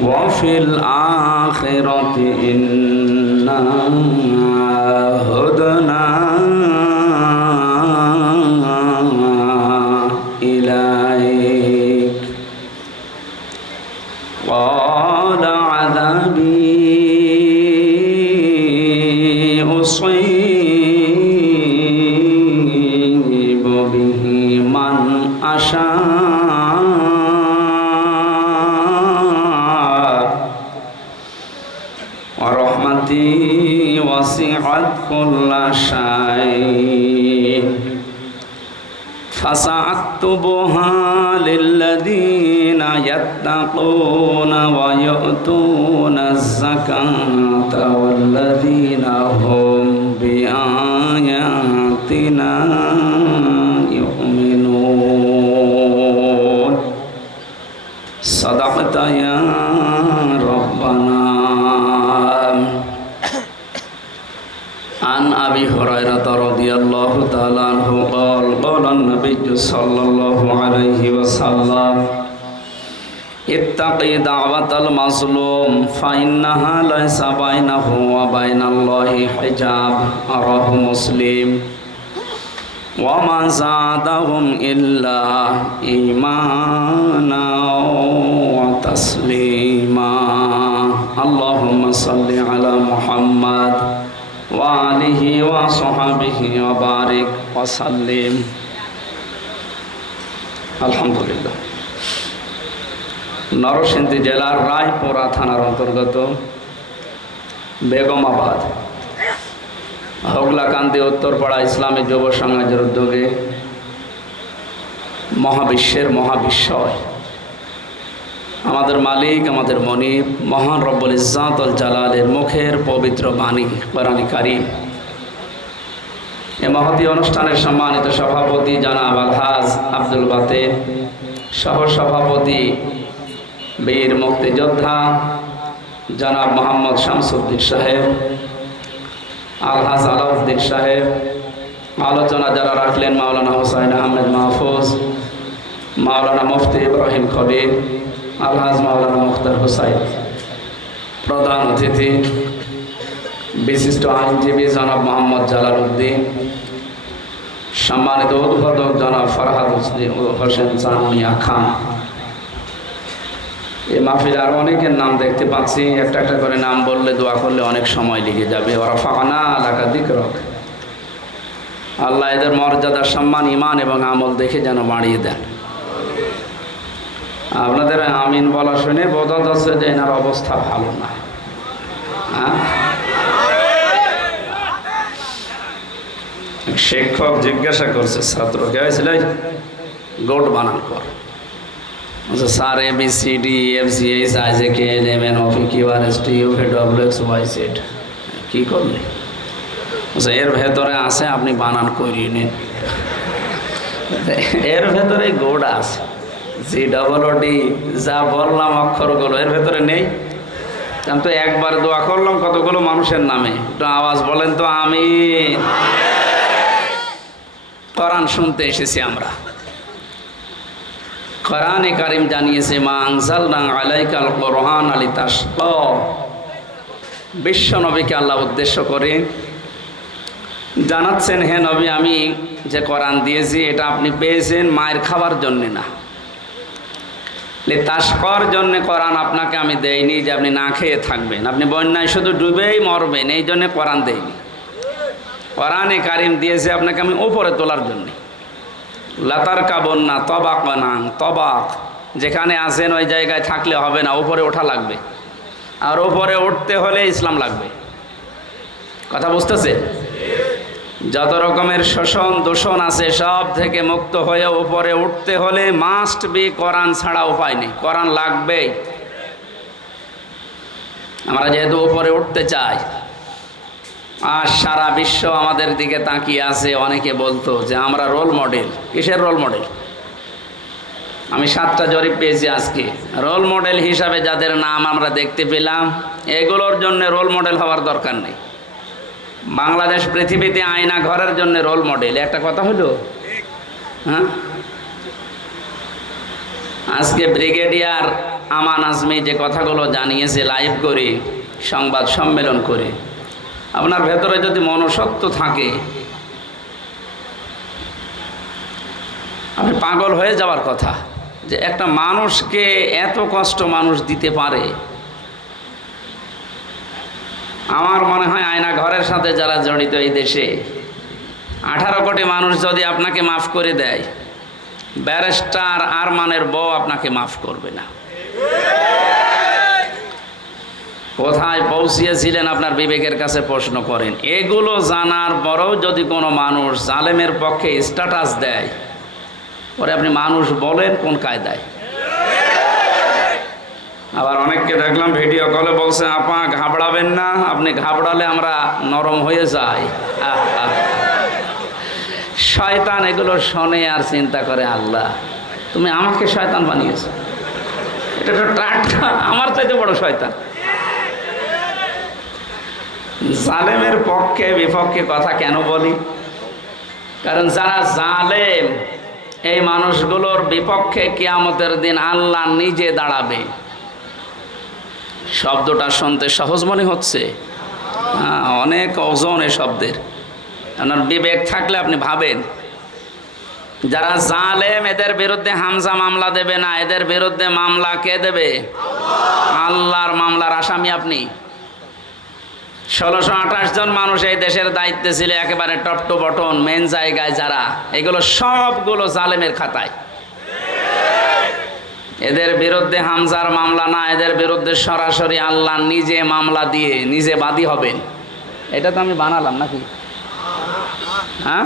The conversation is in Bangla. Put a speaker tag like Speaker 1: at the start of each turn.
Speaker 1: وفي الآخرة إنا هدنا إليك. قال عذابي أصيب به من أشاء. وسعت كل شيء. فسأكتبها للذين يتقون ويؤتون الزكاة والذين هم بآياتنا عن أبي هريرة رضي الله تعالى عنه قال قال النبي صلى الله عليه وسلم اتقي دعوة المظلوم فإنها ليس بينه وبين الله حجاب أراه مسلم وما زادهم إلا إيمانا وتسليما اللهم صل على محمد وآله وصحبه وبارك وسلم الحمد لله নরসিংদী জেলার রায়পুরা থানার অন্তর্গত বেগমাবাদ হগলাকান্দি উত্তরপাড়া ইসলামী যুব সমাজের উদ্যোগে মহাবিশ্বের মহাবিশ্বয় আমাদের মালিক, আমাদের মনিব, মহান রব্বুল ইজাতল জালালের মুখের পবিত্র বাণী, কোরআনী কারিম। এ মহতী অনুষ্ঠানের সম্মানিত সভাপতি জানাব আলহাজ আব্দুল বাতে সহ সভাপতি বীর মুক্তিযোদ্ধা জনাব মোহাম্মদ শামসুদ্দিন সাহেব, আলহাজ আলাউদ্দিন সাহেব, আলোচনা যারা রাখলেন মাওলানা হোসাইন আহমেদ মাহফুজ, মাওলানা মুফতি ইব্রাহিম খবির আলহাজ মাওলানা মুখতার হোসাইন। প্রধান অতিথি, বিশিষ্ট আইনজীবী জনাব মোহাম্মদ জালাল উদ্দিন সম্মানিত উদ্বোধক জনাব ফরহাদ হোসেন চানমিয়া খান। এই মাহফিল আরও অনেকের নাম দেখতে পাচ্ছি। একটা একটা করে নাম বললে দোয়া করলে অনেক সময় লেগে যাবে। ওরা ফাঁকানা এলাকা দিক রক আল্লাহ এদের মর্যাদা, সম্মান ইমান এবং আমল দেখে যেন বাড়িয়ে দেন। আপনাদের আমিন বলা শুনে বোঝা যাচ্ছে যে এনার অবস্থা ভালো না। হ্যাঁ? শিক্ষক জিজ্ঞাসা করছে ছাত্রকে হয়েছিল? গোট বানান কর। আচ্ছা sir A B C D F C H I J K L M N O P Q R S T U V W X Y Z কী করলে? আচ্ছা এর ভেতরে আছে, আপনি বানান করিয়ে নিন এর ভেতরে গোড়া আছে। জি ডবল ডি যা বললাম অক্ষরগুলো, এর ভেতরে নেই। কিন্তু একবার দোয়া করলাম কতগুলো মানুষের নামে। একটু আওয়াজ বলেন তো আমি কোরআন শুনতে এসেছি আমরা। কোরআনে কারিম জানিয়েছে, মা আনসাল না আলাইকাল কোরআন আলী তাস বিশ্ব নবীকে আল্লাহ উদ্দেশ্য করে জানাচ্ছেন, হে নবী, আমি যে কোরআন দিয়েছি, এটা আপনি পেয়েছেন মায়ের খাবার জন্যে না। তাস্কর জন্যে কোরআন আপনাকে আমি দেইনি যে আপনি না খেয়ে থাকবেন। আপনি বন্যায় শুধু ডুবেই মরবেন, এই জন্যে কোরআন দেইনি। কোরআনে কারিম দিয়েছে আপনাকে আমি উপরে তোলার জন্যে। লাতার কাবন না তবাক বানান, তবাক। যেখানে আসেন ওই জায়গায় থাকলে হবে না, উপরে ওঠা লাগবে। আর উপরে উঠতে হলে ইসলাম লাগবে। কথা বুঝতেছে যত রকমের শোষণ, দূষণ আছে, সব থেকে মুক্ত হয়ে উপরে উঠতে হলে মাস্ট বি কোরআন ছাড়া উপায় নেই। কোরআন লাগবেই। আমরা যেহেতু উপরে উঠতে চাই, আর সারা বিশ্ব আমাদের দিকে তাকিয়ে আছে, অনেকে বলতো যে আমরা রোল মডেল কিসের রোল মডেল আমি সাতটা জরিপ পেয়েছি আজকে। রোল মডেল হিসাবে যাদের নাম আমরা দেখতে পেলাম, এগুলোর জন্য রোল মডেল হওয়ার দরকার নেই। বাংলাদেশ পৃথিবীতে আয়না ঘরের জন্য রোল মডেল একটা কথা হলো? হ্যাঁ? আজকে ব্রিগেডিয়ার আমান আজমি যে কথাগুলো জানিয়েছে লাইভ করে, সংবাদ সম্মেলন করে, আপনার ভেতরে যদি মনসত্ব থাকে, আপনি পাগল হয়ে যাওয়ার কথা যে একটা মানুষকে এত কষ্ট মানুষ দিতে পারে আমার মনে হয় আয়না ঘরের সাথে যারা জড়িত এই দেশে, আঠারো কোটি মানুষ যদি আপনাকে মাফ করে দেয়, ব্যারিস্টার আরমানের বউ আপনাকে মাফ করবে না। কোথায় পৌঁছিয়েছিলেন আপনার বিবেকের কাছে প্রশ্ন করেন। এগুলো জানার পরেও যদি কোনো মানুষ জালেমের পক্ষে স্ট্যাটাস দেয়, পরে আপনি মানুষ বলেন কোন কায়দায়? আবার অনেককে দেখলাম ভিডিও কলে বলছে, আপা, ঘাবড়াবেন না, আপনি ঘাবড়ালে আমরা নরম হয়ে যাই। শয়তান এগুলো শোনে আর চিন্তা করে, আল্লাহ, তুমি আমাকে শয়তান বানিয়েছো। এটা তো টাটকা আমার চাইতে বড় শয়তান। জালেমের পক্ষে বিপক্ষে কথা কেন বলি? কারণ যারা জালেম, এই মানুষগুলোর বিপক্ষে কিয়ামতের দিন আল্লাহ নিজে দাঁড়াবে। শব্দটা শুনতে সহজ মনে হচ্ছে। অনেক ওজন এ শব্দের। আপনার বিবেক থাকলে আপনি ভাবেন। যারা জালেম, এদের বিরুদ্ধে হামজা মামলা দেবে না। এদের বিরুদ্ধে মামলা কে দেবে? আল্লাহর মামলার আসামি আপনি। ষোলোশো আঠাশ জন মানুষ এই দেশের দায়িত্বে ছিল, একেবারে টপ টু বটন মেন জায়গায় যারা। এগুলো সবগুলো জালেমের খাতায়। এদের বিরুদ্ধে হামজার মামলা না, এদের বিরুদ্ধে সরাসরি আল্লাহ নিজে মামলা দিয়ে নিজে বাদী হবেন। এটা তো আমি বানালাম নাকি? হ্যাঁ?